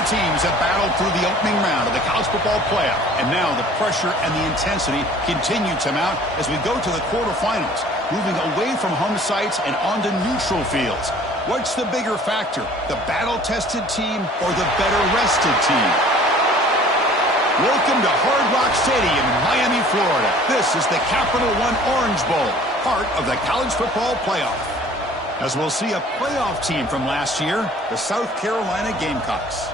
Four teams have battled through the opening round of the college football playoff, and now the pressure and the intensity continue to mount as we go to the quarterfinals, moving away from home sites and onto neutral fields. What's the bigger factor, the battle-tested team or the better-rested team? Welcome to Hard Rock Stadium in Miami, Florida. This is the Capital One Orange Bowl, part of the college football playoff. As we'll see a playoff team from last year, the South Carolina Gamecocks,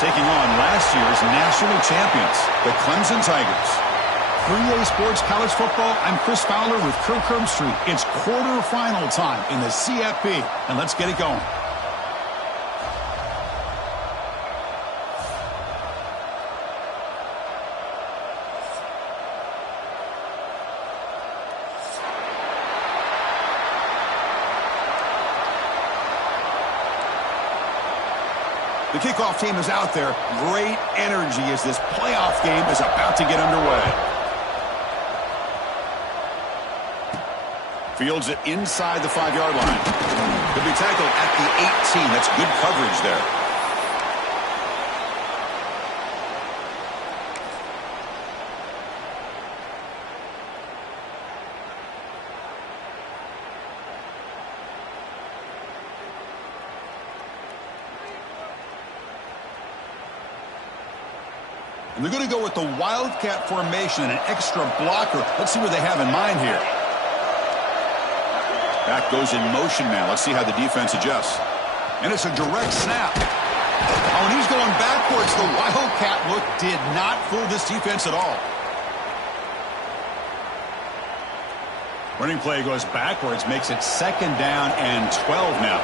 taking on last year's national champions, the Clemson Tigers. 3A Sports College Football, I'm Chris Fowler with Kirk Herbstreit. It's quarterfinal time in the CFP, and let's get it going. The kickoff team is out there. Great energy as this playoff game is about to get underway. Fields it inside the 5-yard line. Could be tackled at the 18. That's good coverage there. And they're going to go with the Wildcat formation and an extra blocker. Let's see what they have in mind here. Back goes in motion now. Let's see how the defense adjusts. And it's a direct snap. Oh, and he's going backwards. The Wildcat look did not fool this defense at all. Running play goes backwards, makes it 2nd down and 12 now.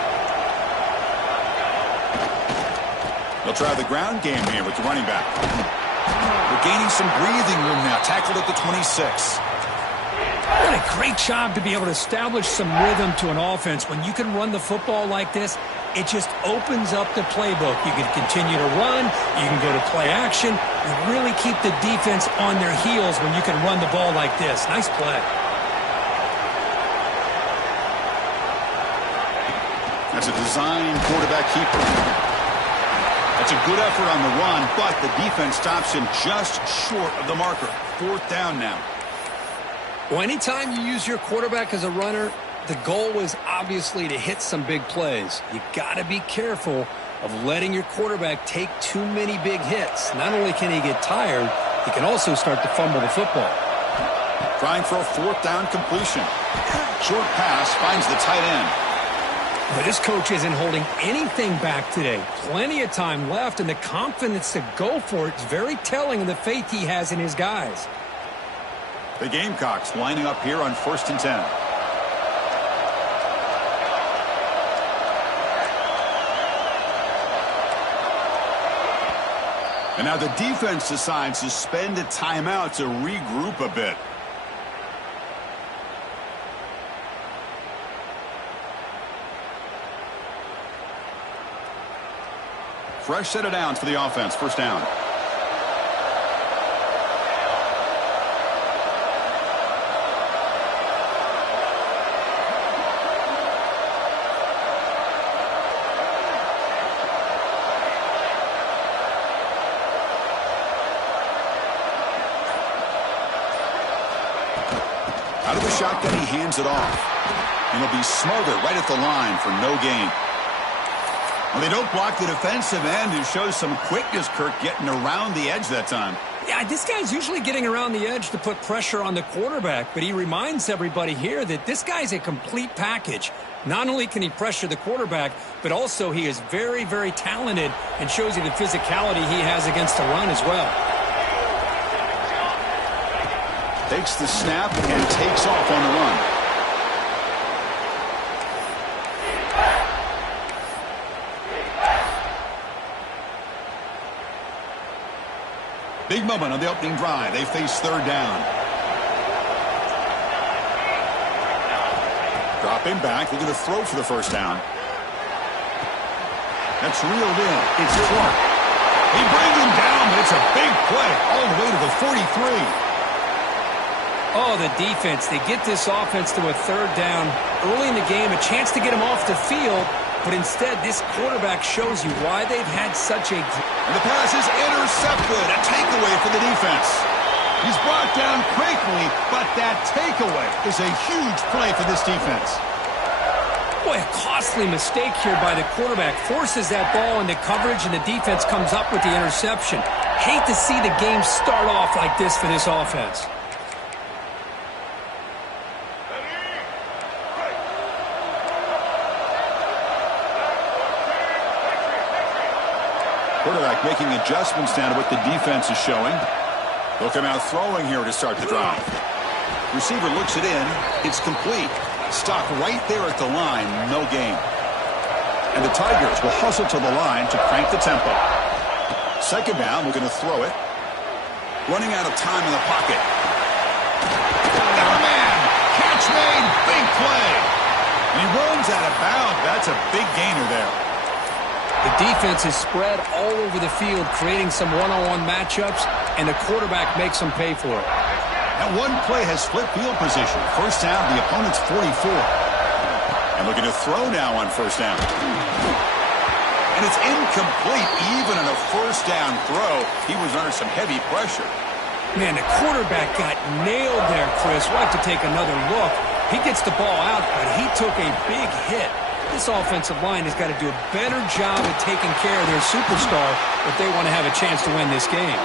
They'll try the ground game here with the running back. They're gaining some breathing room now. Tackled at the 26. What a great job to be able to establish some rhythm to an offense. When you can run the football like this, it just opens up the playbook. You can continue to run. You can go to play action. You really keep the defense on their heels when you can run the ball like this. Nice play. That's a design quarterback keeper. That's a good effort on the run, but the defense stops him just short of the marker. 4th down now. Well, anytime you use your quarterback as a runner, the goal is obviously to hit some big plays. You got to be careful of letting your quarterback take too many big hits. Not only can he get tired, he can also start to fumble the football. Trying for a 4th down completion. Short pass finds the tight end. But this coach isn't holding anything back today. Plenty of time left, and the confidence to go for it is very telling of the faith he has in his guys. The Gamecocks lining up here on 1st and 10. And now the defense decides to spend a timeout to regroup a bit. Fresh set of downs for the offense. 1st down. Out of the shotgun, he hands it off. And he'll be smothered right at the line for no gain. Well, they don't block the defensive end, who shows some quickness, Kirk, getting around the edge that time. Yeah, this guy's usually getting around the edge to put pressure on the quarterback, but he reminds everybody here that this guy's a complete package. Not only can he pressure the quarterback, but also he is very, very talented and shows you the physicality he has against the run as well. Takes the snap and takes off on the run. Big moment on the opening drive. They face 3rd down. Dropping back. They're going to throw for the 1st down. That's reeled in. It's Clark. He brings him down, but it's a big play all the way to the 43. Oh, the defense. They get this offense to a 3rd down early in the game. A chance to get him off the field, But instead, this quarterback shows you why they've had such a... And the pass is intercepted. A takeaway for the defense. He's brought down quickly, but that takeaway is a huge play for this defense. Boy, a costly mistake here by the quarterback. Forces that ball into coverage, and the defense comes up with the interception. Hate to see the game start off like this for this offense. Quarterback making adjustments down to what the defense is showing. They'll come out throwing here to start the drive. Receiver looks it in. It's complete. Stopped right there at the line. No gain. And the Tigers will hustle to the line to crank the tempo. Second down, we're going to throw it. Running out of time in the pocket. Got a man. Catch made. Big play. And he runs out of bounds. That's a big gainer there. The defense is spread all over the field, creating some one-on-one matchups, and the quarterback makes them pay for it. That one play has split field position. First down, the opponent's 44. And looking to throw now on first down. And it's incomplete. Even on a first down throw, he was under some heavy pressure. Man, the quarterback got nailed there, Chris. We'll have to take another look. He gets the ball out, but he took a big hit. This offensive line has got to do a better job at taking care of their superstar if they want to have a chance to win this game.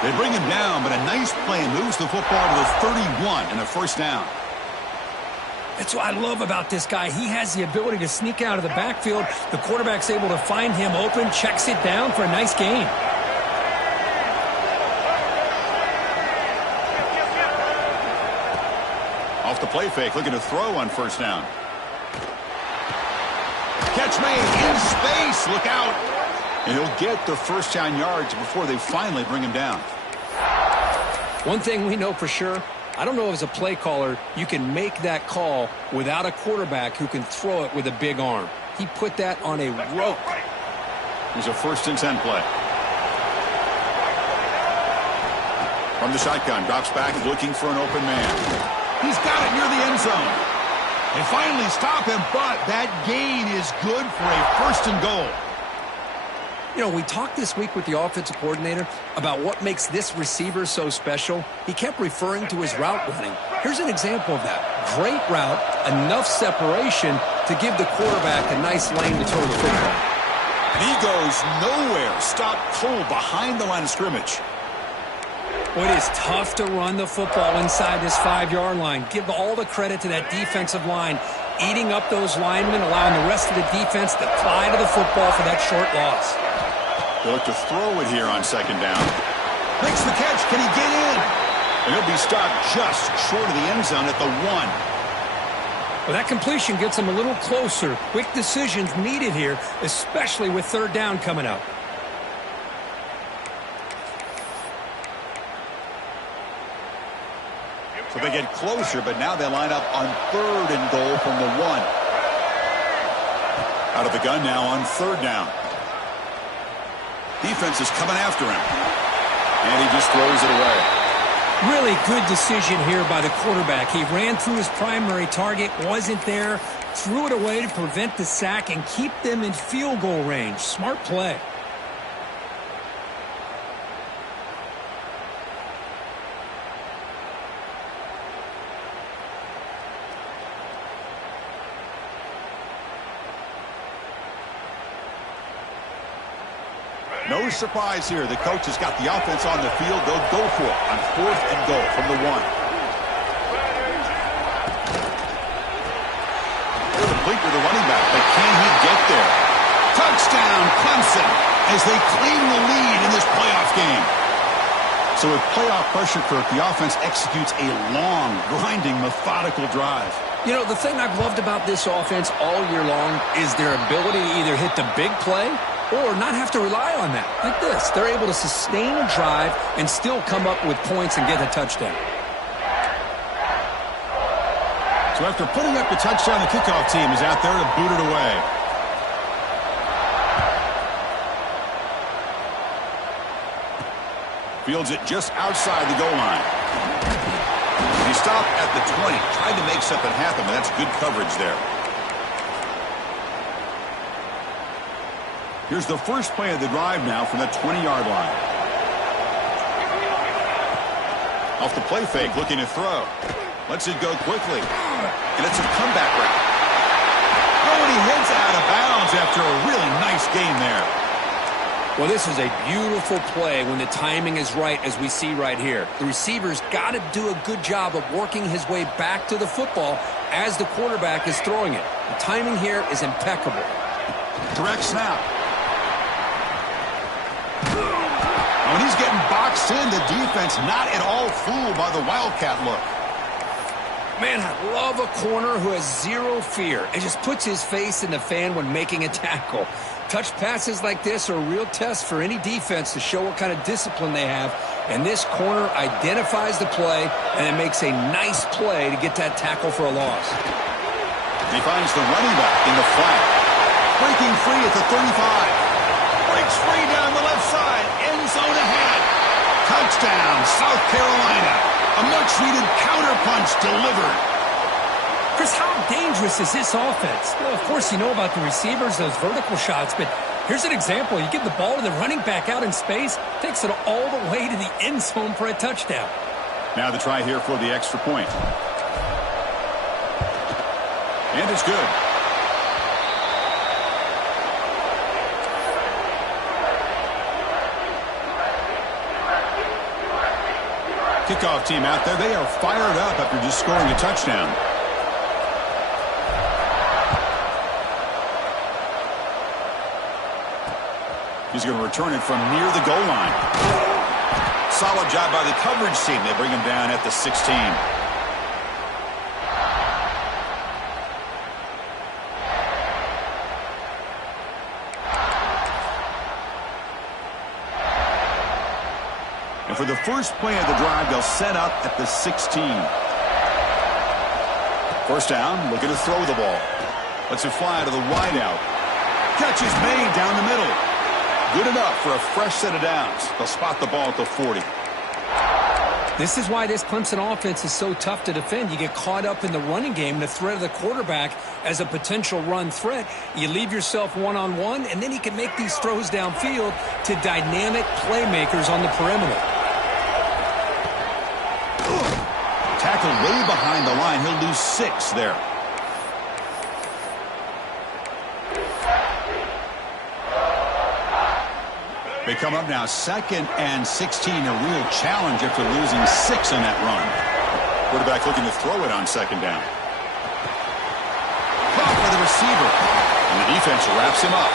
They bring him down, but a nice play moves the football to the 31 and a first down. That's what I love about this guy. He has the ability to sneak out of the backfield. The quarterback's able to find him open, checks it down for a nice gain. Off the play fake, looking to throw on first down. Catch made in space. Look out. And he'll get the first down yards before they finally bring him down. One thing we know for sure, I don't know as a play caller, you can make that call without a quarterback who can throw it with a big arm. He put that on a rope. Here's a 1st and 10 play. From the shotgun, drops back, looking for an open man. He's got it near the end zone. They finally stop him, but that gain is good for a 1st and goal. You know, we talked this week with the offensive coordinator about what makes this receiver so special. He kept referring to his route running. Here's an example of that. Great route, enough separation to give the quarterback a nice lane to throw the football. And he goes nowhere. Stopped cold behind the line of scrimmage. Well, it is tough to run the football inside this 5-yard line. Give all the credit to that defensive line, eating up those linemen, allowing the rest of the defense to fly to the football for that short loss. They'll look to throw it here on second down. Makes the catch. Can he get in? And he'll be stopped just short of the end zone at the 1. Well, that completion gets him a little closer. Quick decisions needed here, especially with 3rd down coming up. So they get closer, but now they line up on 3rd and goal from the 1. Out of the gun now on 3rd down. Defense is coming after him. And he just throws it away. Really good decision here by the quarterback. He ran through his primary target, wasn't there, threw it away to prevent the sack and keep them in field goal range. Smart play. No surprise here. The coach has got the offense on the field. They'll go for it on 4th and goal from the 1. They're complete with the running back, but can he get there? Touchdown, Clemson, as they claim the lead in this playoff game. So with playoff pressure, Kirk, the offense executes a long, grinding, methodical drive. You know, the thing I've loved about this offense all year long is their ability to either hit the big play or not have to rely on that. Like this, they're able to sustain a drive and still come up with points and get a touchdown. So after putting up the touchdown, the kickoff team is out there to boot it away. Fields it just outside the goal line. He stopped at the 20, tried to make something happen, but that's good coverage there. Here's the first play of the drive now from the 20-yard line. Off the play fake, looking to throw. Lets it go quickly. And it's a comeback route. Oh, and he heads out of bounds after a really nice gain there. Well, this is a beautiful play when the timing is right, as we see right here. The receiver's got to do a good job of working his way back to the football as the quarterback is throwing it. The timing here is impeccable. Direct snap. When he's getting boxed in, the defense not at all fooled by the Wildcat look. Man, I love a corner who has zero fear. It just puts his face in the fan when making a tackle. Touch passes like this are a real test for any defense to show what kind of discipline they have. And this corner identifies the play, and it makes a nice play to get that tackle for a loss. He finds the running back in the flat. Breaking free at the 35. Breaks free down the left side. End zone ahead. Touchdown, South Carolina. A much-needed counterpunch delivered. Chris, how dangerous is this offense? Well, of course, you know about the receivers, those vertical shots, but here's an example. You give the ball to the running back out in space, takes it all the way to the end zone for a touchdown. Now the try here for the extra point. And it's good. Kickoff team out there. They are fired up after just scoring a touchdown. He's going to return it from near the goal line. Solid job by the coverage team. They bring him down at the 16. And for the first play of the drive, they'll set up at the 16. First down, looking to throw the ball. Lets it fly to the wideout. Catch is made down the middle. Good enough for a fresh set of downs. They'll spot the ball at the 40. This is why this Clemson offense is so tough to defend. You get caught up in the running game, the threat of the quarterback as a potential run threat. You leave yourself one-on-one, and then he can make these throws downfield to dynamic playmakers on the perimeter. Tackled way behind the line. He'll lose 6 there. They come up now 2nd and 16, a real challenge after losing 6 on that run. Quarterback looking to throw it on 2nd down. Caught by the receiver, and the defense wraps him up.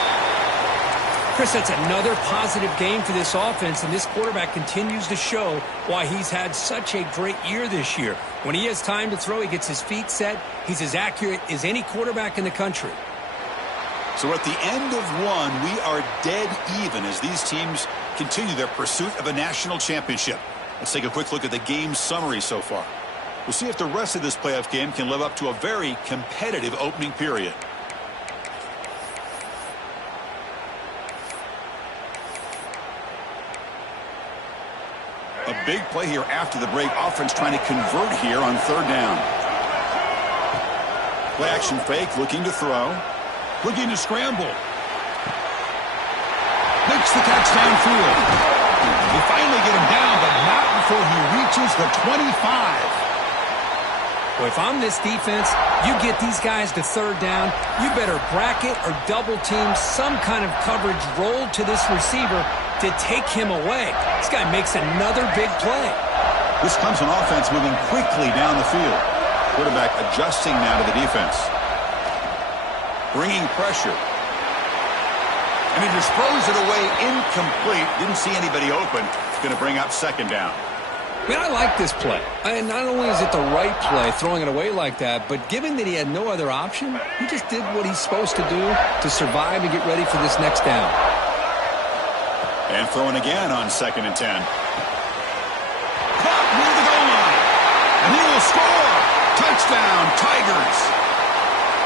Chris, that's another positive game for this offense, and this quarterback continues to show why he's had such a great year this year. When he has time to throw, he gets his feet set. He's as accurate as any quarterback in the country. So at the end of one, we are dead even as these teams continue their pursuit of a national championship. Let's take a quick look at the game summary so far. We'll see if the rest of this playoff game can live up to a very competitive opening period. A big play here after the break. Offense trying to convert here on 3rd down. Play action fake, looking to throw. Looking to scramble. Makes the catch downfield. They finally get him down, but not before he reaches the 25. Well, if I'm this defense, you get these guys to 3rd down, you better bracket or double team some kind of coverage rolled to this receiver to take him away. This guy makes another big play. This comes an offense moving quickly down the field. Quarterback adjusting now to the defense. Bringing pressure. And he just throws it away incomplete. Didn't see anybody open. It's going to bring up 2nd down. I mean, I like this play. And not only is it the right play, throwing it away like that, but given that he had no other option, he just did what he's supposed to do to survive and get ready for this next down. And throwing again on 2nd and 10. Caught near the goal line. And he will score. Touchdown, Tigers.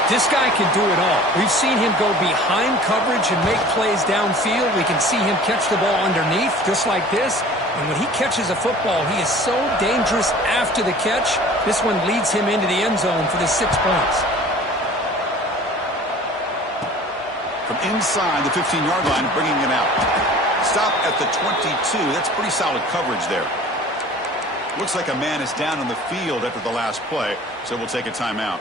This guy can do it all. We've seen him go behind coverage and make plays downfield. We can see him catch the ball underneath just like this. And when he catches a football, he is so dangerous after the catch. This one leads him into the end zone for the 6 points. from inside the 15-yard line and bringing it out. Stop at the 22. That's pretty solid coverage there. Looks like a man is down on the field after the last play, so we'll take a timeout.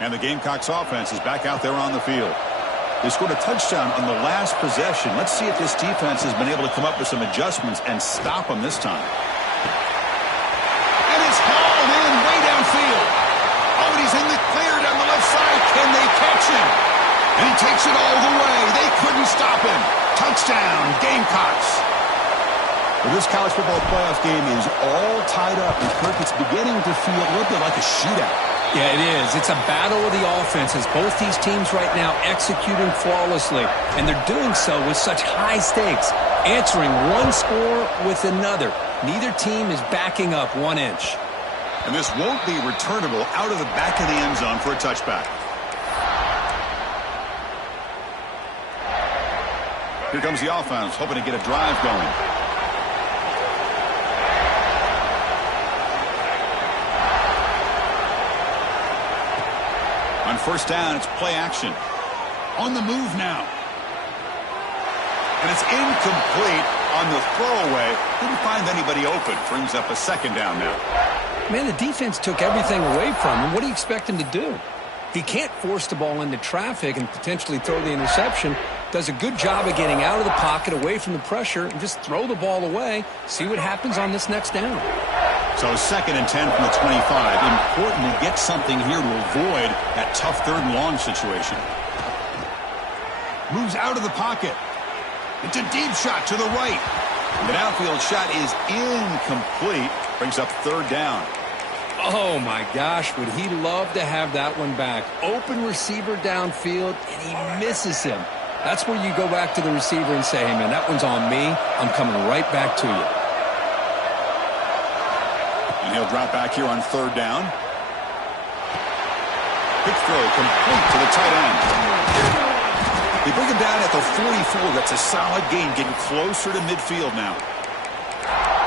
And the Gamecocks offense is back out there on the field. They scored a touchdown on the last possession. Let's see if this defense has been able to come up with some adjustments and stop them this time. And it's hauled in way downfield. Oh, and he's in the clear down the left side. Can they catch him? And he takes it all the way. They couldn't stop him. Touchdown, Gamecocks. Well, this college football playoff game is all tied up. And Kirk, it's beginning to feel a little bit like a shootout. Yeah, it is. It's a battle of the offenses. Both these teams right now executing flawlessly, and they're doing so with such high stakes, answering one score with another. Neither team is backing up 1 inch. And this won't be returnable out of the back of the end zone for a touchback. Here comes the offense, hoping to get a drive going. On first down, it's play action. On the move now. And it's incomplete on the throwaway. Didn't find anybody open. Brings up a second down now. Man, the defense took everything away from him. What do you expect him to do? He can't force the ball into traffic and potentially throw the interception. Does a good job of getting out of the pocket, away from the pressure, and just throw the ball away. See what happens on this next down. So 2nd and 10 from the 25. Important to get something here to avoid that tough 3rd and long situation. Moves out of the pocket. It's a deep shot to the right. The downfield shot is incomplete. Brings up 3rd down. Oh, my gosh, would he love to have that one back. Open receiver downfield, and he misses him. That's where you go back to the receiver and say, hey, man, that one's on me. I'm coming right back to you. And he'll drop back here on 3rd down. Quick throw complete to the tight end. They bring him down at the 44. That's a solid gain, getting closer to midfield now.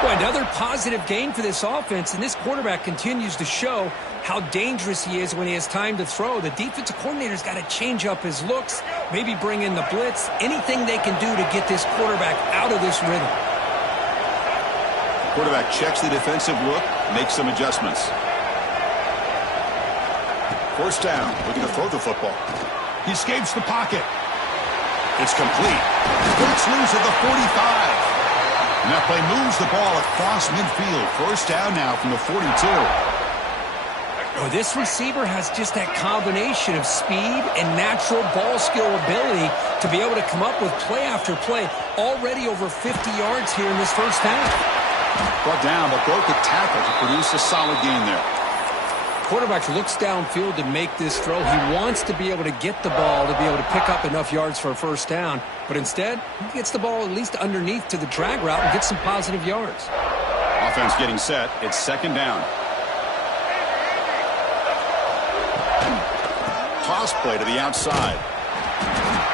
Boy, another positive gain for this offense, and this quarterback continues to show how dangerous he is when he has time to throw. The defensive coordinator's got to change up his looks, maybe bring in the blitz, anything they can do to get this quarterback out of this rhythm. Quarterback checks the defensive look, makes some adjustments. First down, looking to throw the football. He escapes the pocket. It's complete. Breaks loose at the 45. And that play moves the ball across midfield. First down now from the 42. Well, this receiver has just that combination of speed and natural ball skill ability to be able to come up with play after play. Already over 50 yards here in this first half. Brought down, but broke the tackle to produce a solid gain there. Quarterback looks downfield to make this throw. He wants to be able to get the ball to be able to pick up enough yards for a first down. But instead, he gets the ball at least underneath to the drag route and gets some positive yards. Offense getting set. It's 2nd down. Toss play to the outside.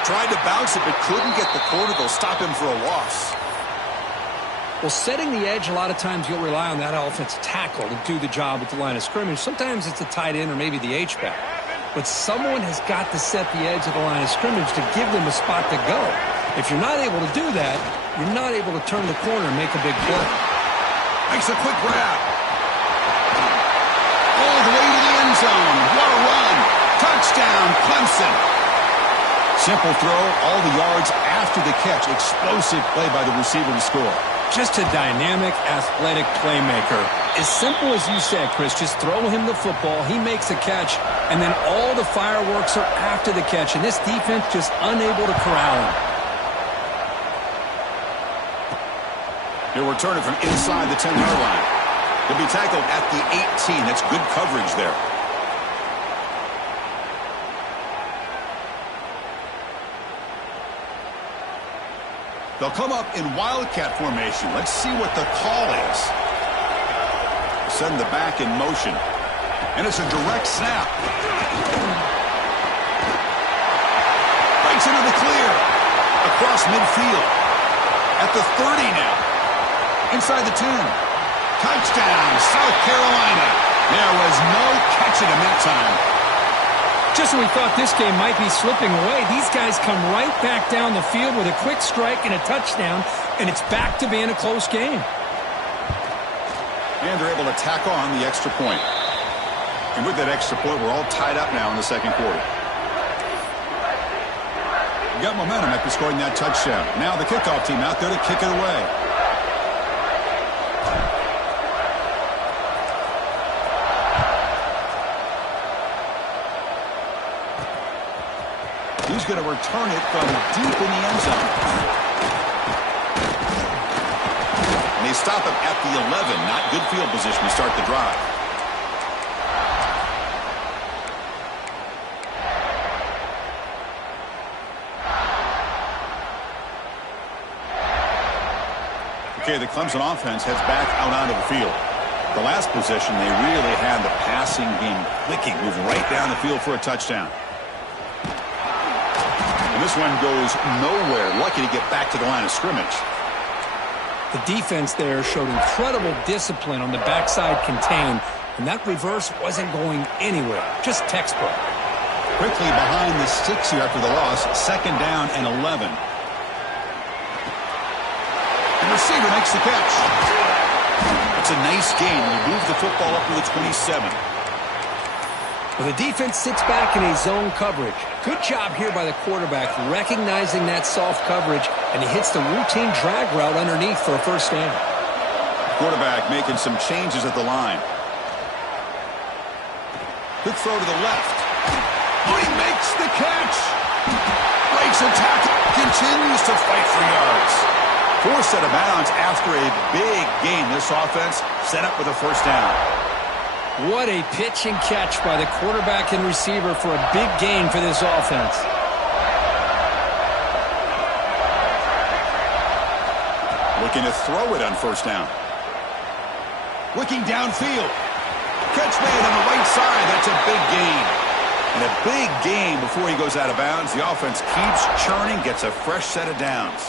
Tried to bounce it, but couldn't get the corner. They'll stop him for a loss. Well, setting the edge, a lot of times you'll rely on that offensive tackle to do the job at the line of scrimmage. Sometimes it's a tight end or maybe the H-back. But someone has got to set the edge of the line of scrimmage to give them a spot to go. If you're not able to do that, you're not able to turn the corner and make a big play. Makes a quick grab. All the way to the end zone. What a run. Touchdown, Clemson. Simple throw, all the yards after the catch. Explosive play by the receiver to score. Just a dynamic, athletic playmaker. As simple as you said, Chris, just throw him the football, he makes a catch, and then all the fireworks are after the catch, and this defense just unable to corral him. He'll return it from inside the 10-yard line. He'll be tackled at the 18. That's good coverage there. They'll come up in wildcat formation. Let's see what the call is. Send the back in motion. And it's a direct snap. Breaks into the clear. Across midfield. At the 30 now. Inside the 10. Touchdown, South Carolina. There was no catching him that time. Just when we thought this game might be slipping away, these guys come right back down the field with a quick strike and a touchdown, and it's back to being a close game. And they're able to tack on the extra point. And with that extra point, we're all tied up now in the second quarter. We got momentum after scoring that touchdown. Now the kickoff team out there to kick it away. He's going to return it from deep in the end zone. And they stop him at the 11. Not good field position to start the drive. Okay, the Clemson offense heads back out onto the field. The last possession, they really had the passing game clicking, moving right down the field for a touchdown. And this one goes nowhere. Lucky to get back to the line of scrimmage. The defense there showed incredible discipline on the backside contain, and that reverse wasn't going anywhere. Just textbook. Quickly behind the sticks here after the loss. Second down and 11. The receiver makes the catch. It's a nice gain. We move the football up to the 27. Well, the defense sits back in a zone coverage. Good job here by the quarterback recognizing that soft coverage, and he hits the routine drag route underneath for a first down. Quarterback making some changes at the line. Good throw to the left. Oh, he makes the catch. Breaks a tackle. Continues to fight for yards. Forced out of bounds after a big gain. This offense set up with a first down. What a pitch and catch by the quarterback and receiver for a big gain for this offense. Looking to throw it on first down. Looking downfield. Catch made on the right side. That's a big gain. And a big gain before he goes out of bounds. The offense keeps churning, gets a fresh set of downs.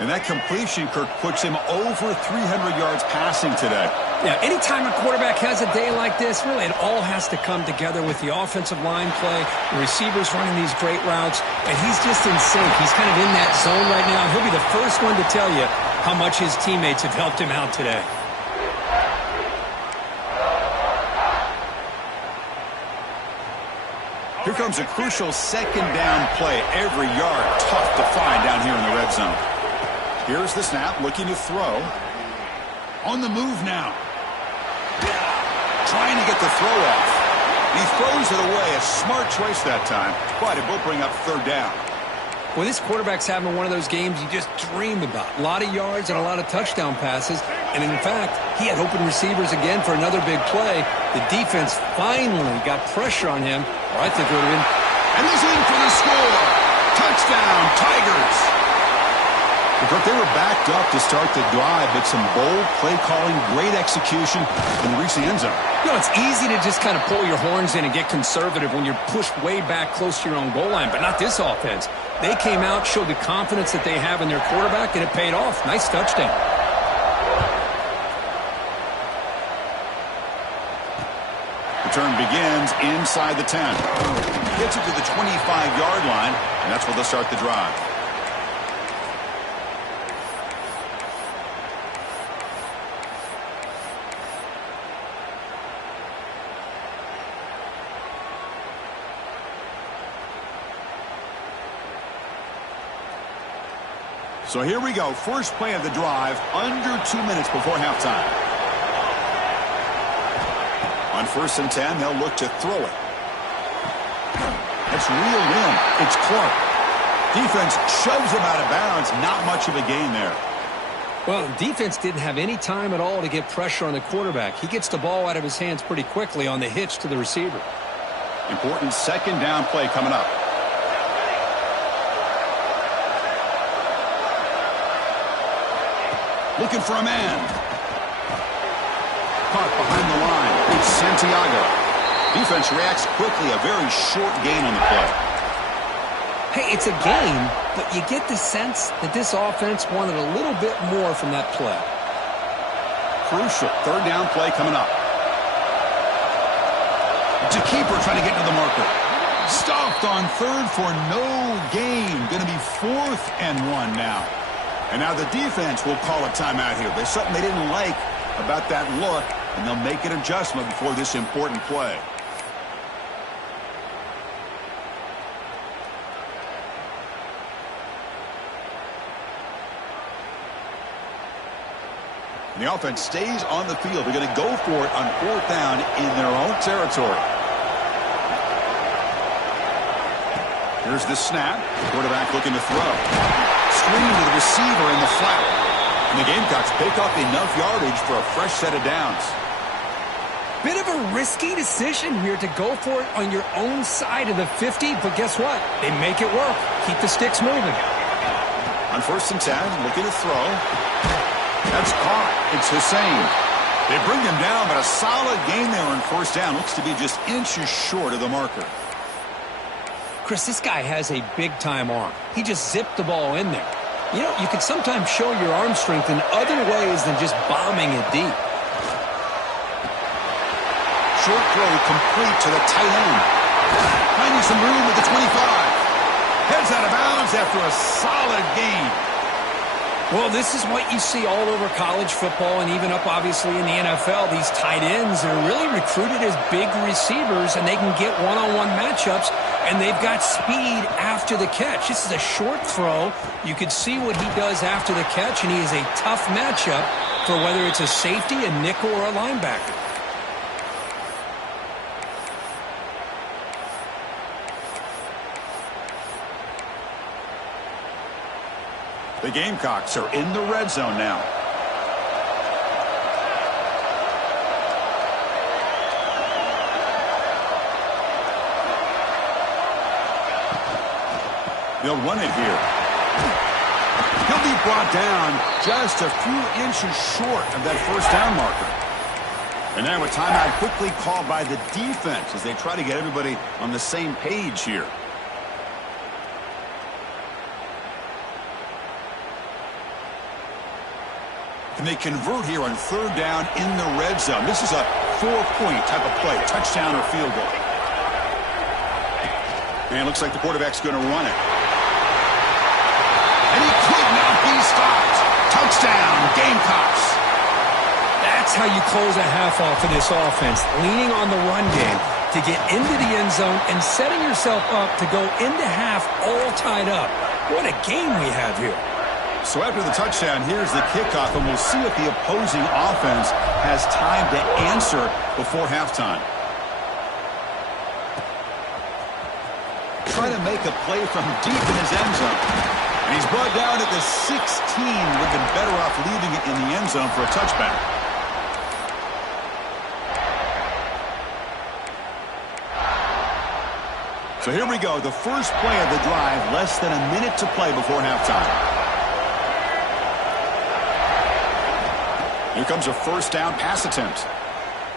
And that completion, Kirk, puts him over 300 yards passing today. Yeah, anytime a quarterback has a day like this, really it all has to come together with the offensive line play, the receivers running these great routes, and he's just in sync. He's kind of in that zone right now. He'll be the first one to tell you how much his teammates have helped him out today. Here comes a crucial second down play. Every yard tough to find down here in the red zone. Here's the snap, looking to throw. On the move now. Trying to get the throw off. He throws it away. A smart choice that time. But it will bring up third down. Well, this quarterback's having one of those games you just dream about. A lot of yards and a lot of touchdown passes. And in fact, he had open receivers again for another big play. The defense finally got pressure on him. Or I think it would have been. And he's in for the score. Touchdown, Tigers. But they were backed up to start the drive, but some bold play calling, great execution, and reach the end zone. You know, it's easy to just kind of pull your horns in and get conservative when you're pushed way back close to your own goal line, but not this offense. They came out, showed the confidence that they have in their quarterback, and it paid off. Nice touchdown. Return begins inside the 10. Gets it to the 25-yard line, and that's where they'll start the drive. So here we go. First play of the drive, under 2 minutes before halftime. On 1st and 10, they'll look to throw it. It's reeled in. It's Clark. Defense shoves him out of bounds. Not much of a gain there. Well, the defense didn't have any time at all to get pressure on the quarterback. He gets the ball out of his hands pretty quickly on the hitch to the receiver. Important second down play coming up. Looking for a man. Caught behind the line. It's Santiago. Defense reacts quickly. A very short gain on the play. Hey, it's a gain, but you get the sense that this offense wanted a little bit more from that play. crucial. Third down play coming up. DeKeeper trying to get to the marker. Stopped on third for no gain. Going to be 4th and 1 now. And now the defense will call a timeout here. There's something they didn't like about that look, and they'll make an adjustment before this important play. And the offense stays on the field. They're going to go for it on 4th down in their own territory. Here's the snap. Quarterback looking to throw. Screen to the receiver in the flat. And the Gamecocks pick up enough yardage for a fresh set of downs. Bit of a risky decision here to go for it on your own side of the 50, but guess what? They make it work. Keep the sticks moving. On 1st and 10, looking to throw. That's caught. It's Hussein. They bring him down, but a solid gain there on 1st down. Looks to be just inches short of the marker. Chris, this guy has a big-time arm. He just zipped the ball in there. You know, you can sometimes show your arm strength in other ways than just bombing it deep. Short throw complete to the tight end. Finding some room at the 25. Heads out of bounds after a solid gain. Well, this is what you see all over college football and even up, obviously, in the NFL. These tight ends are really recruited as big receivers, and they can get one-on-one matchups, and they've got speed after the catch. This is a short throw. You can see what he does after the catch, and he is a tough matchup for whether it's a safety, a nickel, or a linebacker. The Gamecocks are in the red zone now. They'll run it here. He'll be brought down just a few inches short of that 1st down marker. And now a timeout quickly called by the defense as they try to get everybody on the same page here. And they convert here on 3rd down in the red zone. This is a 4-point type of play, touchdown or field goal. And it looks like the quarterback's going to run it. And he could not be stopped. Touchdown, Gamecocks. That's how you close a half off of this offense, leaning on the run game to get into the end zone and setting yourself up to go into half all tied up. What a game we have here. So after the touchdown, here's the kickoff, and we'll see if the opposing offense has time to answer before halftime. Trying to make a play from deep in his end zone. And he's brought down at the 16. Would have been better off leaving it in the end zone for a touchback. So here we go, the first play of the drive, less than a minute to play before halftime. Here comes a 1st down pass attempt.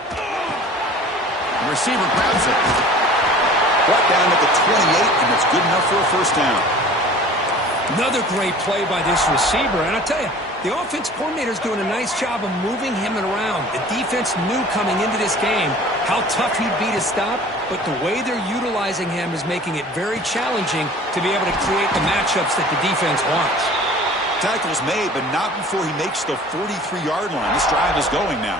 The receiver grabs it. Brought down at the 28, and it's good enough for a 1st down. Another great play by this receiver, and I tell you, the offense coordinator's doing a nice job of moving him around. The defense knew coming into this game how tough he'd be to stop, but the way they're utilizing him is making it very challenging to be able to create the matchups that the defense wants. Tackle's made, but not before he makes the 43-yard line. This drive is going now.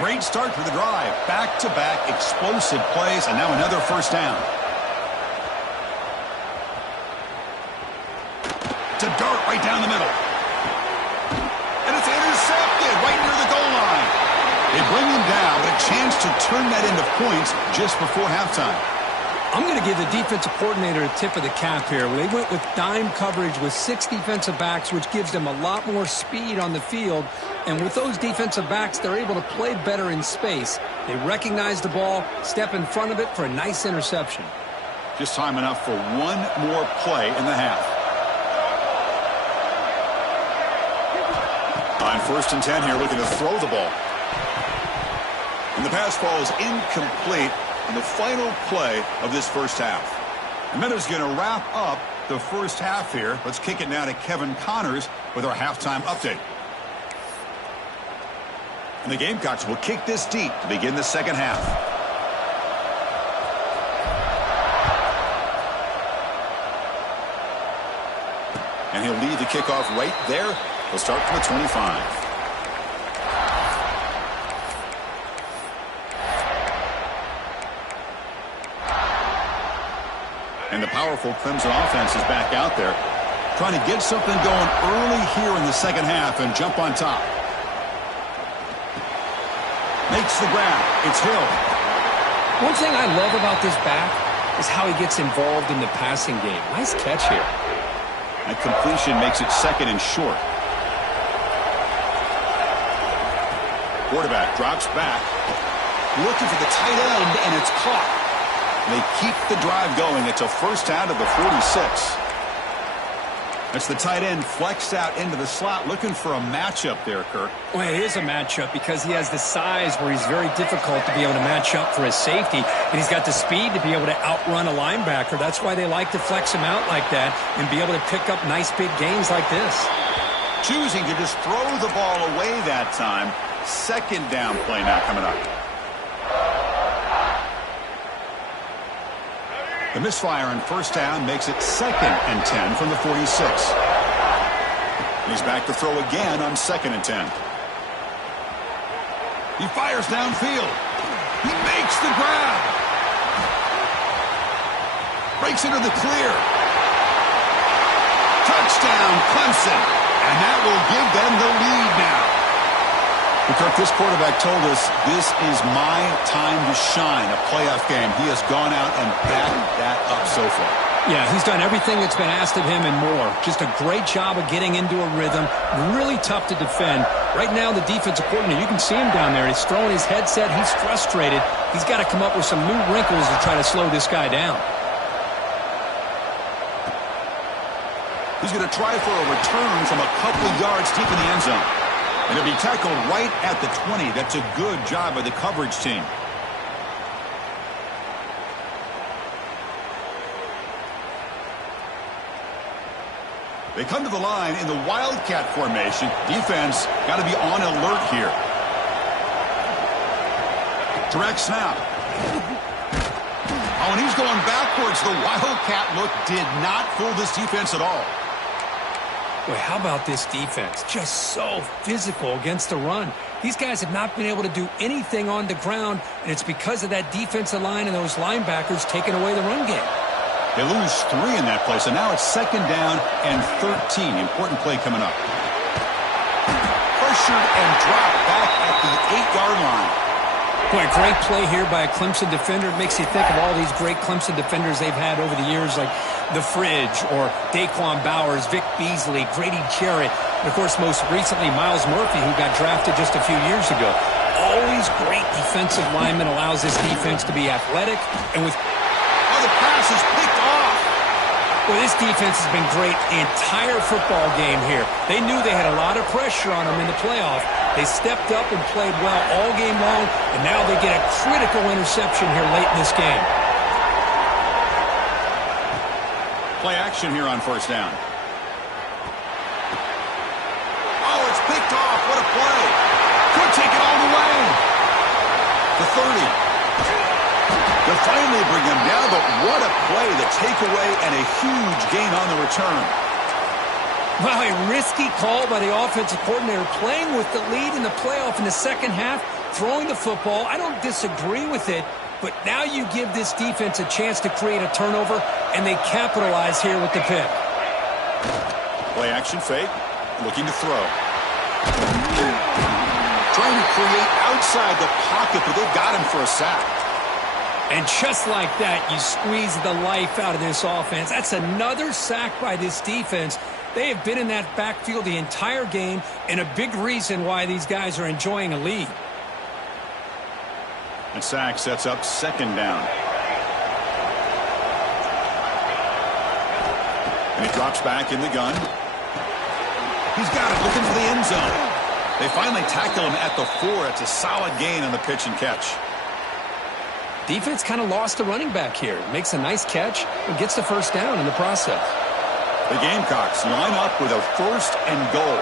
Great start for the drive. Back-to-back explosive plays, and now another 1st down. To Dart right down the middle. And it's intercepted right near the goal line. They bring him down, but a chance to turn that into points just before halftime. I'm going to give the defensive coordinator a tip of the cap here. They went with dime coverage with 6 defensive backs, which gives them a lot more speed on the field. And with those defensive backs, they're able to play better in space. They recognize the ball, step in front of it for a nice interception. Just time enough for one more play in the half. On 1st and 10 here, looking to throw the ball. And the pass ball is incomplete. In the final play of this 1st half. And that is going to wrap up the 1st half here. Let's kick it now to Kevin Connors with our halftime update. And the Gamecocks will kick this deep to begin the second half. And he'll lead the kickoff right there. He'll start from the 25. And the powerful Clemson offense is back out there, trying to get something going early here in the second half and jump on top. Makes the grab. It's Hill. One thing I love about this back is how he gets involved in the passing game. Nice catch here. That completion makes it second and short. Quarterback drops back, looking for the tight end, and it's caught. They keep the drive going. It's a first down to the 46. That's the tight end flexed out into the slot, looking for a matchup there, Kirk. Well, it is a matchup because he has the size where he's very difficult to be able to match up for his safety, and he's got the speed to be able to outrun a linebacker. That's why they like to flex him out like that and be able to pick up nice big gains like this. Choosing to just throw the ball away that time. Second down play now coming up. The misfire on first down makes it second and 10 from the 46. He's back to throw again on second and 10. He fires downfield. He makes the grab. Breaks into the clear. Touchdown, Clemson. And that will give them the lead now. Kirk, this quarterback told us this is my time to shine, a playoff game. He has gone out and backed that up so far. Yeah, he's done everything that's been asked of him and more. Just a great job of getting into a rhythm. Really tough to defend. Right now, the defensive coordinator, you can see him down there. He's throwing his headset. He's frustrated. He's got to come up with some new wrinkles to try to slow this guy down. He's going to try for a return from a couple of yards deep in the end zone. And it'll be tackled right at the 20. That's a good job by the coverage team. They come to the line in the Wildcat formation. Defense got to be on alert here. Direct snap. Oh, and he's going backwards. The Wildcat look did not fool this defense at all. Boy, how about this defense? Just so physical against the run. These guys have not been able to do anything on the ground, and it's because of that defensive line and those linebackers taking away the run game. They lose 3 in that play, so now it's second down and 13. Important play coming up. Pressured and dropped back at the 8-yard line. Boy, great play here by a Clemson defender. It makes you think of all these great Clemson defenders they've had over the years, like The Fridge or Daquan Bowers, Vic Beasley, Grady Jarrett, and, of course, most recently, Myles Murphy, who got drafted just a few years ago. Always great defensive lineman, allows this defense to be athletic. And with the pass is picked off. Well, this defense has been great the entire football game here. They knew they had a lot of pressure on them in the playoff. They stepped up and played well all game long, and now they get a critical interception here late in this game. Play action here on first down. Oh, it's picked off. What a play. Could take it all the way. The 30. They'll finally bring him down, but what a play. The takeaway and a huge gain on the return. Wow, a risky call by the offensive coordinator, playing with the lead in the playoff in the second half, throwing the football. I don't disagree with it, but now you give this defense a chance to create a turnover, and they capitalize here with the pick. Play action fake, looking to throw. Trying to create outside the pocket, but they've got him for a sack. And just like that, you squeeze the life out of this offense. That's another sack by this defense. They have been in that backfield the entire game, and a big reason why these guys are enjoying a lead. And sack sets up second down. And he drops back in the gun. He's got it, looking for the end zone. They finally tackle him at the 4. It's a solid gain on the pitch and catch. Defense kind of lost the running back here. Makes a nice catch and gets the first down in the process. The Gamecocks line up with a 1st and goal.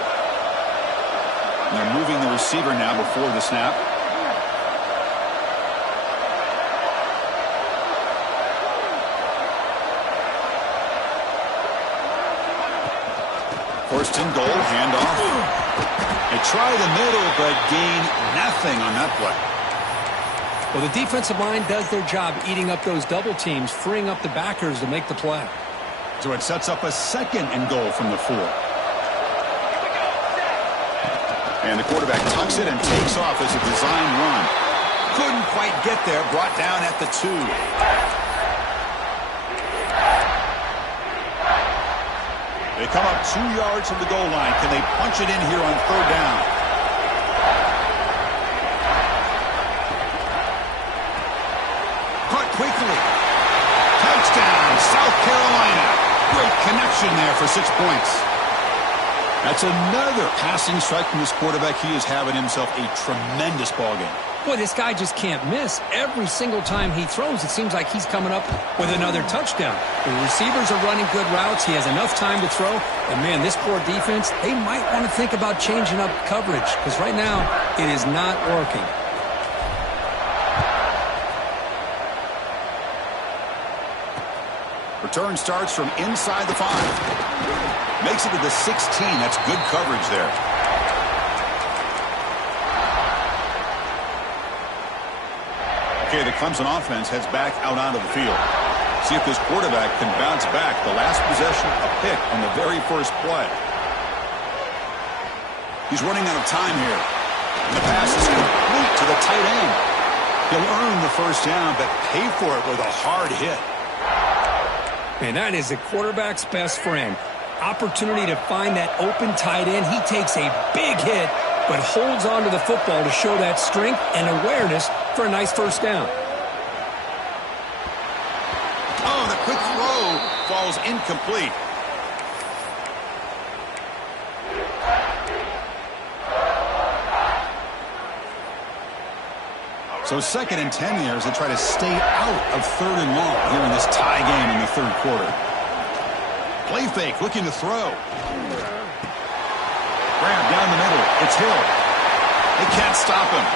They're moving the receiver now before the snap. First and goal, handoff. They try the middle, but gain nothing on that play. Well, the defensive line does their job eating up those double teams, freeing up the backers to make the play. So it sets up a second and goal from the 4. And the quarterback tucks it and takes off as a design run. Couldn't quite get there, brought down at the 2. They come up 2 yards from the goal line. Can they punch it in here on 3rd down? Caught quickly. Touchdown, South Carolina. Great connection there for 6 points. That's another passing strike from this quarterback. He is having himself a tremendous ballgame. Boy, this guy just can't miss. Every single time he throws, it seems like he's coming up with another touchdown. The receivers are running good routes. He has enough time to throw. And, man, this poor defense, they might want to think about changing up coverage because right now it is not working. Return starts from inside the 5. Makes it to the 16. That's good coverage there. Okay, the Clemson offense heads back out onto the field. See if this quarterback can bounce back. The last possession, a pick on the very first play. He's running out of time here. And the pass is complete to the tight end. He'll earn the first down, but pay for it with a hard hit. Man, that is a quarterback's best friend. Opportunity to find that open tight end. He takes a big hit, but holds on to the football to show that strength and awareness for a nice first down. Oh, the quick throw falls incomplete. So 2nd and 10 here as they try to stay out of 3rd and long here in this tie game in the 3rd quarter. Play fake, looking to throw. Grab down the middle. It's Hill. They can't stop him.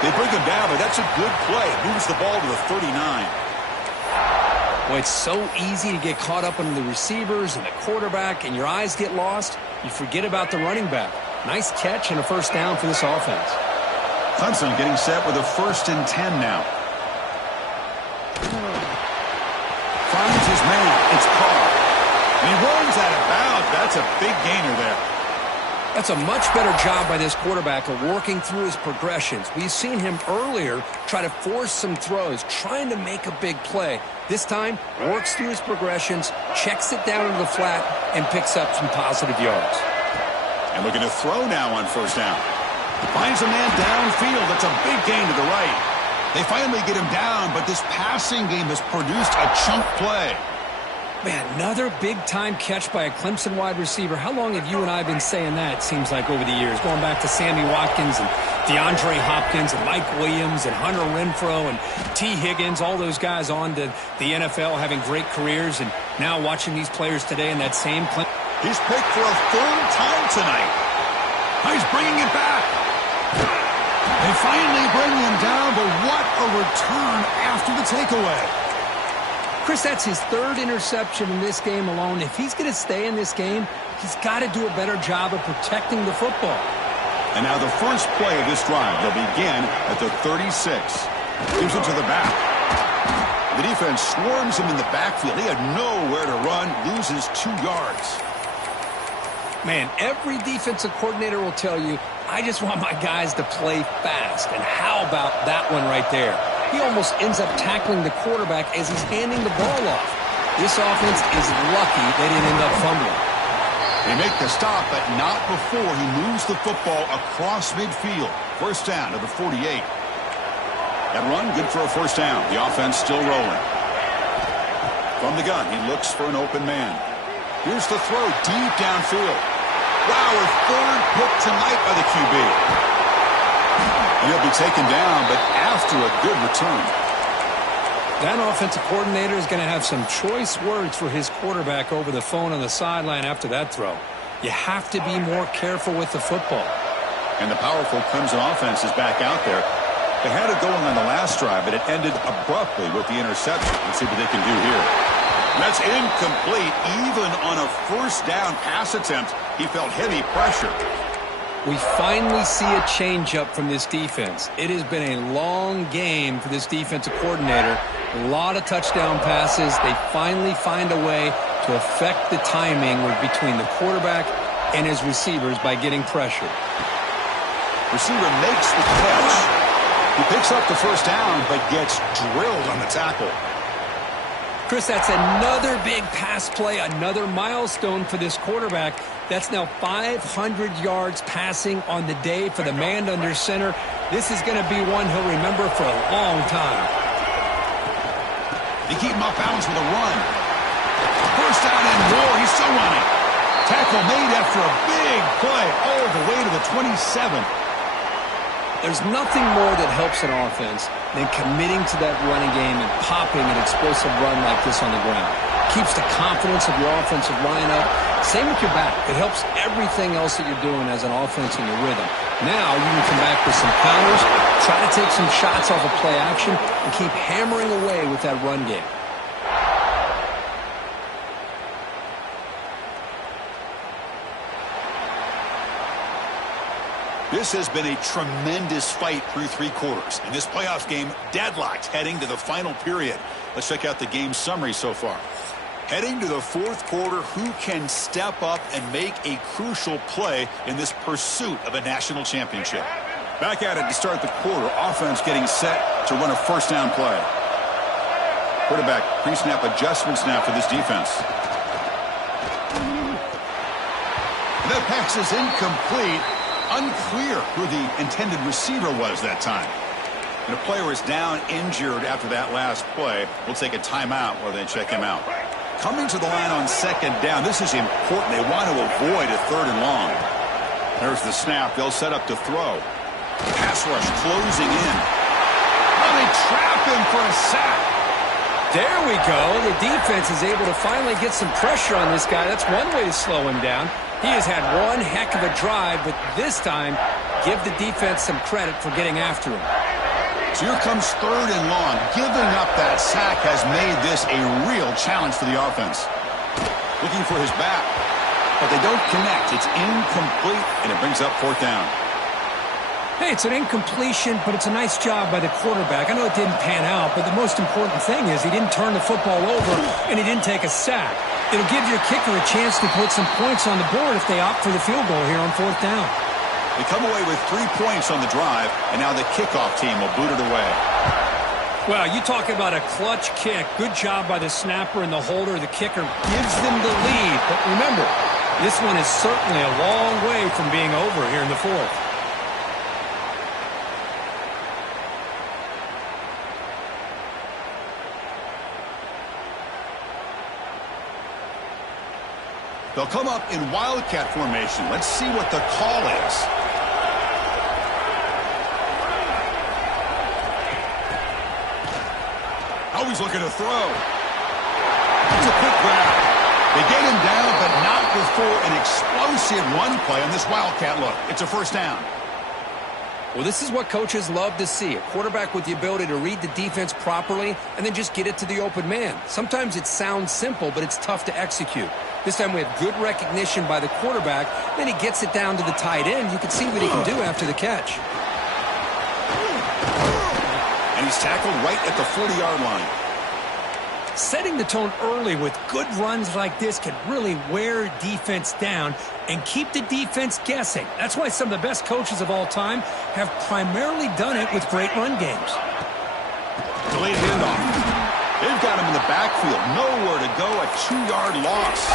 They bring him down, but that's a good play. Moves the ball to the 39. Well, it's so easy to get caught up on the receivers and the quarterback, and your eyes get lost. You forget about the running back. Nice catch and a first down for this offense. Clemson getting set with a 1st and 10 now. Finds his man. It's Carr. And he runs out of bounds. That's a big gainer there. That's a much better job by this quarterback of working through his progressions. We've seen him earlier try to force some throws, trying to make a big play. This time, works through his progressions, checks it down into the flat, and picks up some positive yards. And looking to throw now on 1st down. Finds a man downfield. That's a big gain to the right. They finally get him down, but this passing game has produced a chunk play. Man, another big-time catch by a Clemson wide receiver. How long have you and I been saying that, it seems like, over the years? Going back to Sammy Watkins and DeAndre Hopkins and Mike Williams and Hunter Renfrow and T. Higgins, all those guys on to the NFL having great careers, and now watching these players today in that same Clemson. He's picked for a 3rd time tonight. He's bringing it back. They finally bring him down, but what a return after the takeaway. Chris, that's his 3rd interception in this game alone. If he's going to stay in this game, he's got to do a better job of protecting the football. And now the first play of this drive. They'll begin at the 36. Gives it to the back. The defense swarms him in the backfield. He had nowhere to run, loses 2 yards. Man, every defensive coordinator will tell you, I just want my guys to play fast. And how about that one right there? He almost ends up tackling the quarterback as he's handing the ball off. This offense is lucky they didn't end up fumbling. They make the stop, but not before he moves the football across midfield. 1st down to the 48. That run, good for a 1st down. The offense still rolling. From the gun, he looks for an open man. Here's the throw deep downfield. Wow, a 3rd pick tonight by the QB. And he'll be taken down, but after a good return. That offensive coordinator is going to have some choice words for his quarterback over the phone on the sideline after that throw. You have to be more careful with the football. And the powerful Clemson offense is back out there. They had it going on the last drive, but it ended abruptly with the interception. Let's see what they can do here. That's incomplete. Even on a first down pass attempt, he felt heavy pressure. We finally see a change-up from this defense. It has been a long game for this defensive coordinator. A lot of touchdown passes. They finally find a way to affect the timing between the quarterback and his receivers by getting pressure. Receiver makes the catch. He picks up the first down, but gets drilled on the tackle. Chris, that's another big pass play, another milestone for this quarterback. That's now 500 yards passing on the day for the man under center. This is going to be one he'll remember for a long time. They keep him off balance with a run. First down and more. He's still running. Tackle made after a big play all the way to the 27. There's nothing more that helps an offense than committing to that running game and popping an explosive run like this on the ground. Keeps the confidence of your offensive line up. Same with your back. It helps everything else that you're doing as an offense in your rhythm. Now you can come back with some counters, try to take some shots off of play action, and keep hammering away with that run game. This has been a tremendous fight through three quarters. And this playoff game deadlocked heading to the final period. Let's check out the game summary so far. Heading to the fourth quarter, who can step up and make a crucial play in this pursuit of a national championship? Back at it to start the quarter. Offense getting set to run a first down play. Quarterback pre-snap adjustments now for this defense. That pass is incomplete. Unclear who the intended receiver was that time. And a player is down injured after that last play. We'll take a timeout while they check him out. Coming to the line on second down. This is important. They want to avoid a third and long. There's the snap. They'll set up to throw. Pass rush closing in. Oh, they trap him for a sack. There we go. The defense is able to finally get some pressure on this guy. That's one way to slow him down. He has had one heck of a drive, but this time, give the defense some credit for getting after him. So here comes third and long. Giving up that sack has made this a real challenge for the offense. Looking for his back, but they don't connect. It's incomplete, and it brings up fourth down. Hey, it's an incompletion, but it's a nice job by the quarterback. I know it didn't pan out, but the most important thing is he didn't turn the football over, and he didn't take a sack. It'll give your kicker a chance to put some points on the board if they opt for the field goal here on fourth down. They come away with 3 points on the drive, and now the kickoff team will boot it away. Well, you talk about a clutch kick. Good job by the snapper and the holder. The kicker gives them the lead. But remember, this one is certainly a long way from being over here in the fourth. They'll come up in Wildcat formation. Let's see what the call is. Always looking to throw. It's a quick grab. They get him down, but not before an explosive run play on this Wildcat look. It's a first down. Well, this is what coaches love to see. A quarterback with the ability to read the defense properly and then just get it to the open man. Sometimes it sounds simple, but it's tough to execute. This time we have good recognition by the quarterback. Then he gets it down to the tight end. You can see what he can do after the catch. And he's tackled right at the 40-yard line. Setting the tone early with good runs like this can really wear defense down and keep the defense guessing. That's why some of the best coaches of all time have primarily done it with great run games. Delayed handoff. They've got him in the backfield. Nowhere to go. A 2-yard loss.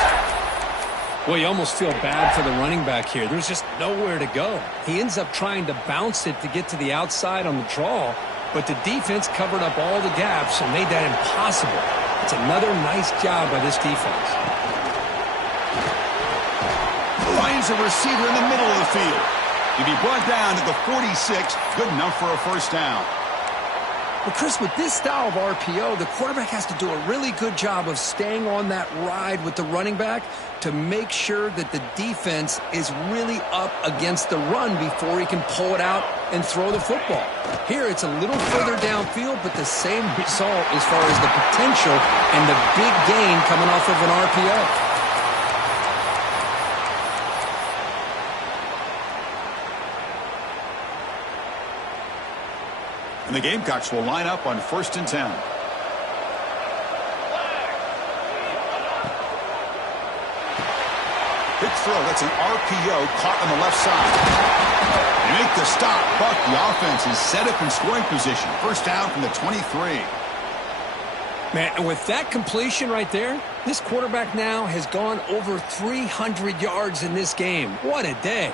Well, you almost feel bad for the running back here. There's just nowhere to go. He ends up trying to bounce it to get to the outside on the draw, but the defense covered up all the gaps and made that impossible. It's another nice job by this defense. Finds a receiver in the middle of the field. He'll be brought down to the 46. Good enough for a first down. But, Chris, with this style of RPO, the quarterback has to do a really good job of staying on that ride with the running back to make sure that the defense is really up against the run before he can pull it out and throw the football. Here, it's a little further downfield, but the same result as far as the potential and the big gain coming off of an RPO. And the Gamecocks will line up on 1st and 10. Big throw. That's an RPO caught on the left side. They make the stop, but the offense is set up in scoring position. First down from the 23. Man, and with that completion right there, this quarterback now has gone over 300 yards in this game. What a day.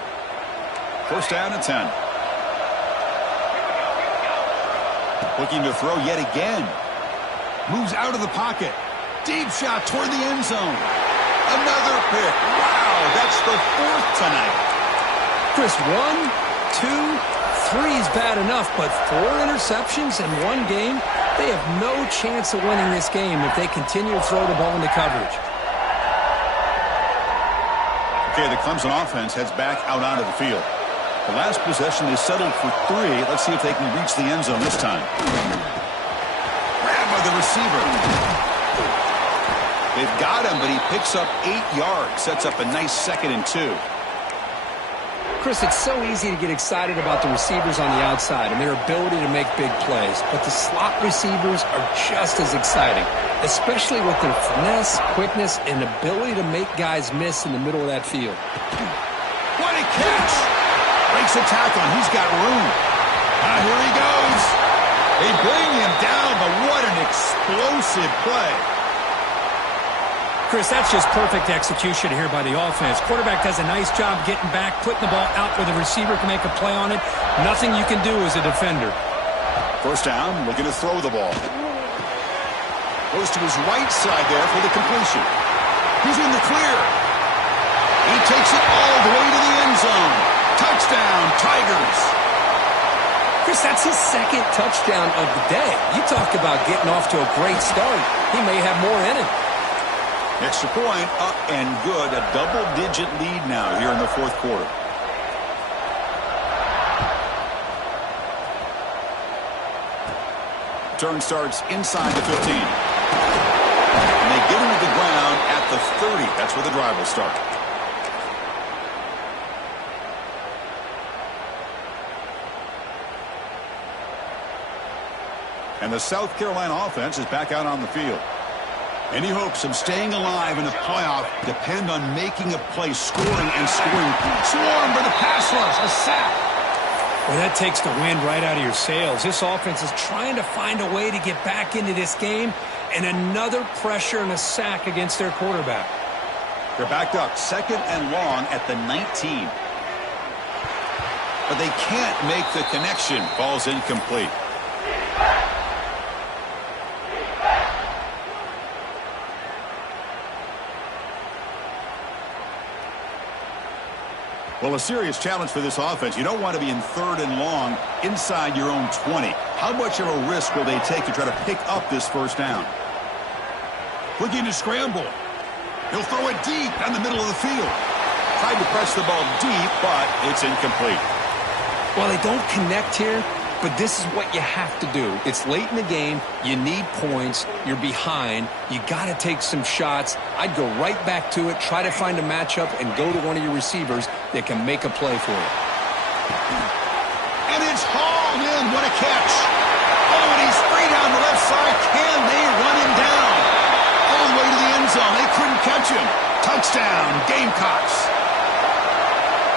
First down and 10. Looking to throw yet again. Moves out of the pocket. Deep shot toward the end zone. Another pick. Wow, that's the 4th tonight. Chris, 1, 2, 3 is bad enough, but 4 interceptions in one game, they have no chance of winning this game if they continue to throw the ball into coverage. Okay, the Clemson offense heads back out onto the field. The last possession, they settled for 3. Let's see if they can reach the end zone this time. Grabbed by the receiver. They've got him, but he picks up 8 yards. Sets up a nice 2nd and 2. Chris, it's so easy to get excited about the receivers on the outside and their ability to make big plays, but the slot receivers are just as exciting, especially with their finesse, quickness, and ability to make guys miss in the middle of that field. What a catch! Breaks a tackle, and he's got room. Here he goes. They bring him down, but what an explosive play. Chris, that's just perfect execution here by the offense. Quarterback does a nice job getting back, putting the ball out where the receiver can make a play on it. Nothing you can do as a defender. First down, looking to throw the ball. Goes to his right side there for the completion. He's in the clear. He takes it all the way to the end zone. Touchdown, Tigers. Chris, that's his 2nd touchdown of the day. You talk about getting off to a great start. He may have more in him. Extra point, up and good. A double-digit lead now here in the 4th quarter. Turn starts inside the 15. And they get him to the ground at the 30. That's where the drive will start. And the South Carolina offense is back out on the field. Any hopes of staying alive in the playoff depend on making a play, scoring and scoring. Swarm for the pass rush, a sack. Well, that takes the wind right out of your sails. This offense is trying to find a way to get back into this game, and another pressure and a sack against their quarterback. They're backed up, 2nd and long at the 19. But they can't make the connection. Ball's incomplete. Well, a serious challenge for this offense. You don't want to be in 3rd and long inside your own 20. How much of a risk will they take to try to pick up this first down? Looking to scramble. He'll throw it deep down the middle of the field. Tried to press the ball deep, but it's incomplete. Well, they don't connect here, but this is what you have to do. It's late in the game. You need points. You're behind. You got to take some shots. I'd go right back to it, try to find a matchup, and go to one of your receivers that can make a play for you. And it's hauled in. What a catch. Oh, and he's free down the left side. Can they run him down? All the way to the end zone. They couldn't catch him. Touchdown, Gamecocks.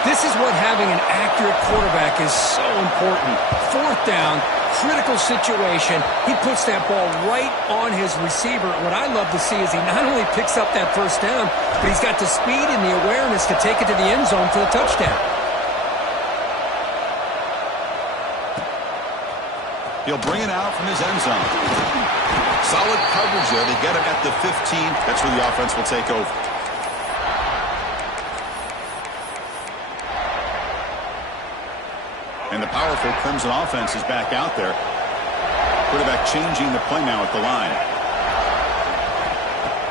This is what having an accurate quarterback is so important. 4th down, critical situation. He puts that ball right on his receiver. What I love to see is he not only picks up that first down, but he's got the speed and the awareness to take it to the end zone for the touchdown. He'll bring it out from his end zone. Solid coverage there. They get him at the 15. That's where the offense will take over. And the powerful Clemson offense is back out there. Quarterback changing the play now at the line.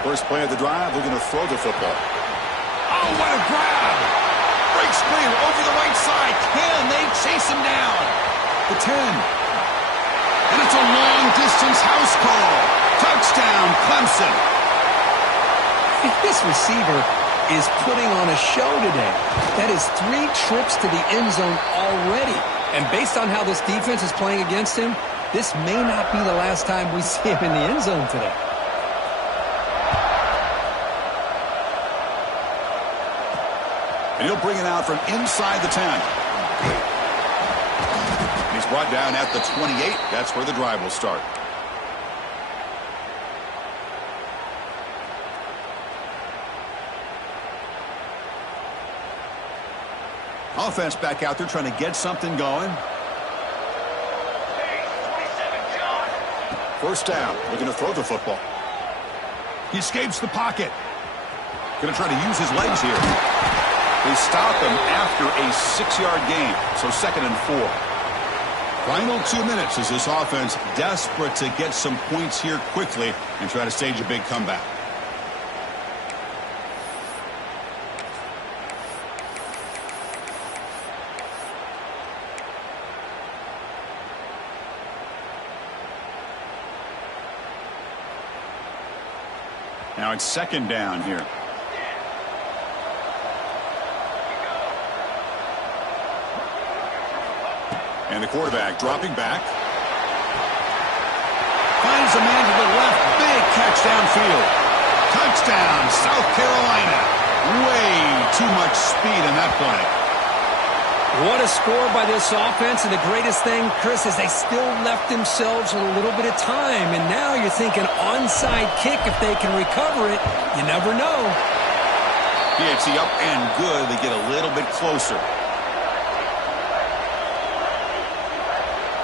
First play of the drive, we're going to throw the football. Oh, what a grab! Breaks clear over the right side. Can they chase him down? The 10. And it's a long-distance house call. Touchdown, Clemson. This receiver is putting on a show today. That is 3 trips to the end zone already. And based on how this defense is playing against him, this may not be the last time we see him in the end zone today. And he'll bring it out from inside the 10. And he's brought down at the 28. That's where the drive will start. Offense back out there trying to get something going. First down. Looking to throw the football. He escapes the pocket. Going to try to use his legs here. They stop him after a 6-yard gain. So 2nd and 4. Final 2 minutes as this offense desperate to get some points here quickly and try to stage a big comeback. Now it's 2nd down here. And the quarterback dropping back. Finds a man to the left. Big catch downfield. Touchdown, South Carolina. Way too much speed in that play. What a score by this offense. And the greatest thing, Chris, is they still left themselves a little bit of time. And now you're thinking onside kick if they can recover it. You never know. PHC up and good. They get a little bit closer.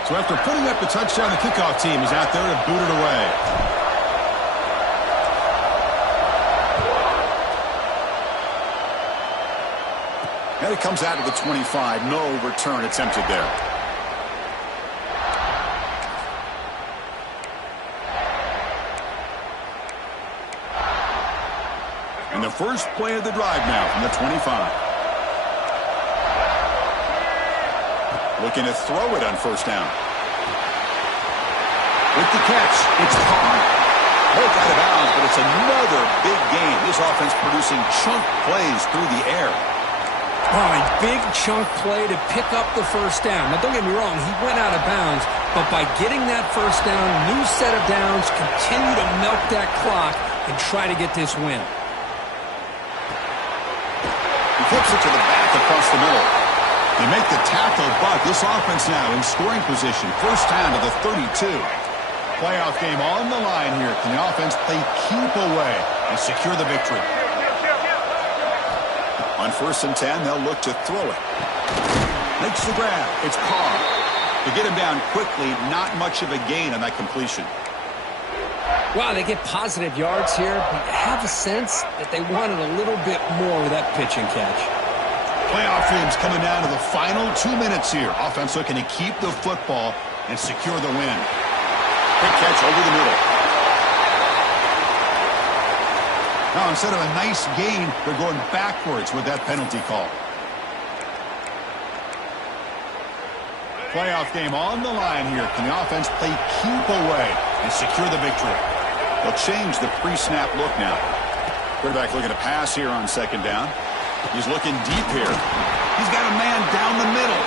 So after putting up the touchdown, the kickoff team is out there to boot it away. And it comes out to the 25. No return attempted there. And the first play of the drive now from the 25. Looking to throw it on first down. With the catch, it's Carr. Broke out of bounds, but it's another big game. This offense producing chunk plays through the air. Oh, a big chunk play to pick up the first down. Now, don't get me wrong, he went out of bounds, but by getting that first down, new set of downs, continue to milk that clock and try to get this win. He flips it to the back across the middle. They make the tackle, but this offense now in scoring position. First down to the 32. Playoff game on the line here. Can the offense play keep away and secure the victory? On 1st and 10, they'll look to throw it. Makes the grab. It's Carr. To get him down quickly, not much of a gain on that completion. Wow, they get positive yards here, but you have a sense that they wanted a little bit more with that pitch and catch. Playoff games coming down to the final 2 minutes here. Offense looking to keep the football and secure the win. Quick catch over the middle. Now, instead of a nice gain, they're going backwards with that penalty call. Playoff game on the line here. Can the offense play keep away and secure the victory? They'll change the pre-snap look now. Quarterback looking to pass here on 2nd down. He's looking deep here. He's got a man down the middle.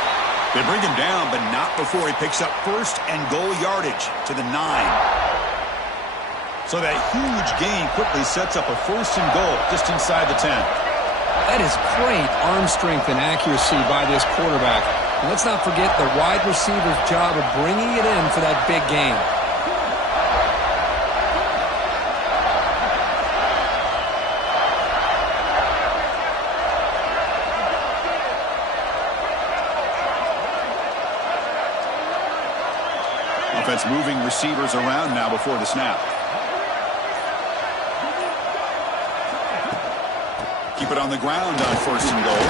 They bring him down, but not before he picks up 1st and goal yardage to the 9. So that huge gain quickly sets up a 1st and goal just inside the 10. That is great arm strength and accuracy by this quarterback. And let's not forget the wide receiver's job of bringing it in for that big gain. Offense moving receivers around now before the snap. Keep it on the ground on 1st and goal.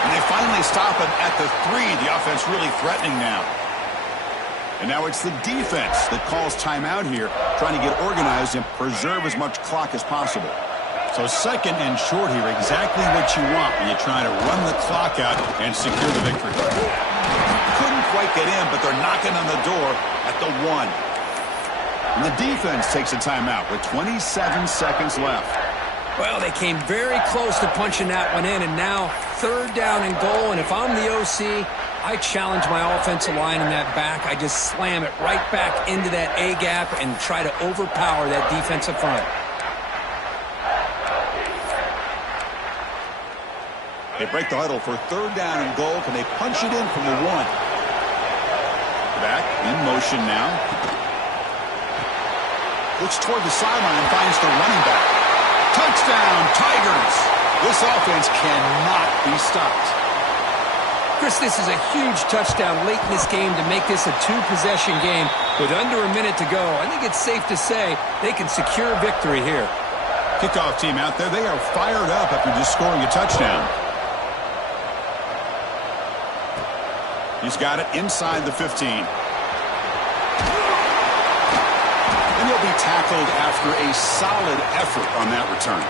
And they finally stop him at the 3. The offense really threatening now. And now it's the defense that calls timeout here, trying to get organized and preserve as much clock as possible. So second and short here, exactly what you want when you're trying to run the clock out and secure the victory. Couldn't quite get in, but they're knocking on the door at the 1. And the defense takes a timeout with 27 seconds left. Well, they came very close to punching that one in, and now 3rd down and goal. And if I'm the OC, I challenge my offensive line in that back. I just slam it right back into that A-gap and try to overpower that defensive front. They break the huddle for 3rd down and goal. Can they punch it in from the 1? Back in motion now. Looks toward the sideline, finds the running back. Touchdown, Tigers! This offense cannot be stopped. Chris, this is a huge touchdown late in this game to make this a 2-possession game with under a minute to go. I think it's safe to say they can secure victory here. Kickoff team out there, they are fired up after just scoring a touchdown. He's got it inside the 15. And he'll be tackled after a solid effort on that return.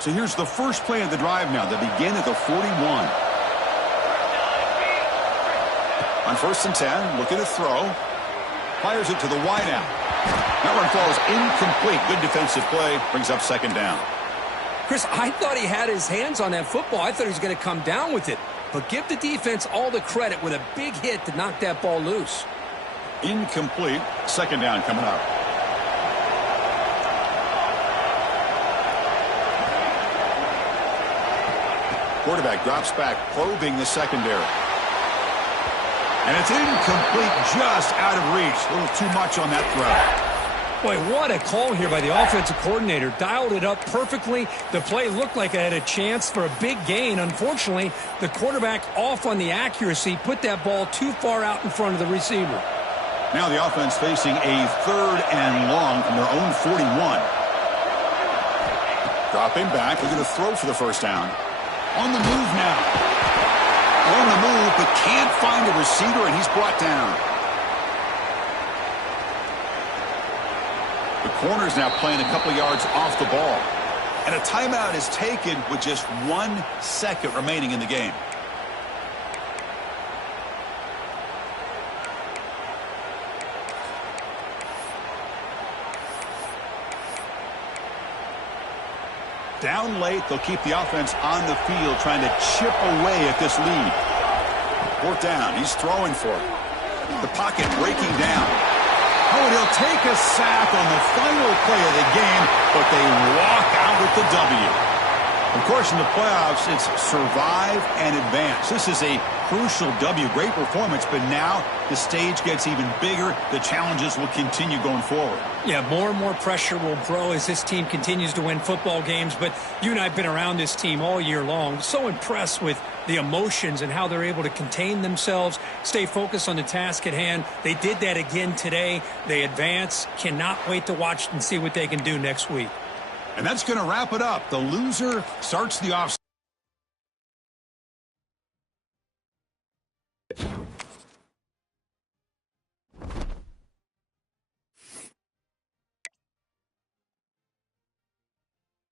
So here's the first play of the drive now. They begin at the 41. On 1st and 10, looking to throw. Fires it to the wideout. That one falls incomplete. Good defensive play. Brings up 2nd down. Chris, I thought he had his hands on that football. I thought he was going to come down with it. But give the defense all the credit with a big hit to knock that ball loose. Incomplete. 2nd down coming up. Quarterback drops back, probing the secondary. And it's incomplete, just out of reach. A little too much on that throw. Boy, what a call here by the offensive coordinator. Dialed it up perfectly. The play looked like it had a chance for a big gain. Unfortunately, the quarterback off on the accuracy, put that ball too far out in front of the receiver. Now the offense facing a 3rd and long from their own 41. Dropping back, looking to throw for the 1st down. On the move now. On the move, but can't find a receiver, and he's brought down. The corner's now playing a couple yards off the ball. And a timeout is taken with just 1 second remaining in the game. Down late, they'll keep the offense on the field, trying to chip away at this lead. 4th down, he's throwing for it. The pocket breaking down. Oh, and he'll take a sack on the final play of the game, but they walk out with the W. Of course, in the playoffs, it's survive and advance. This is a crucial W. Great performance, but now the stage gets even bigger. The challenges will continue going forward. Yeah, more and more pressure will grow as this team continues to win football games. But you and I have been around this team all year long. So impressed with the emotions and how they're able to contain themselves, stay focused on the task at hand. They did that again today. They advance. Cannot wait to watch and see what they can do next week. And that's going to wrap it up. The loser starts the offseason.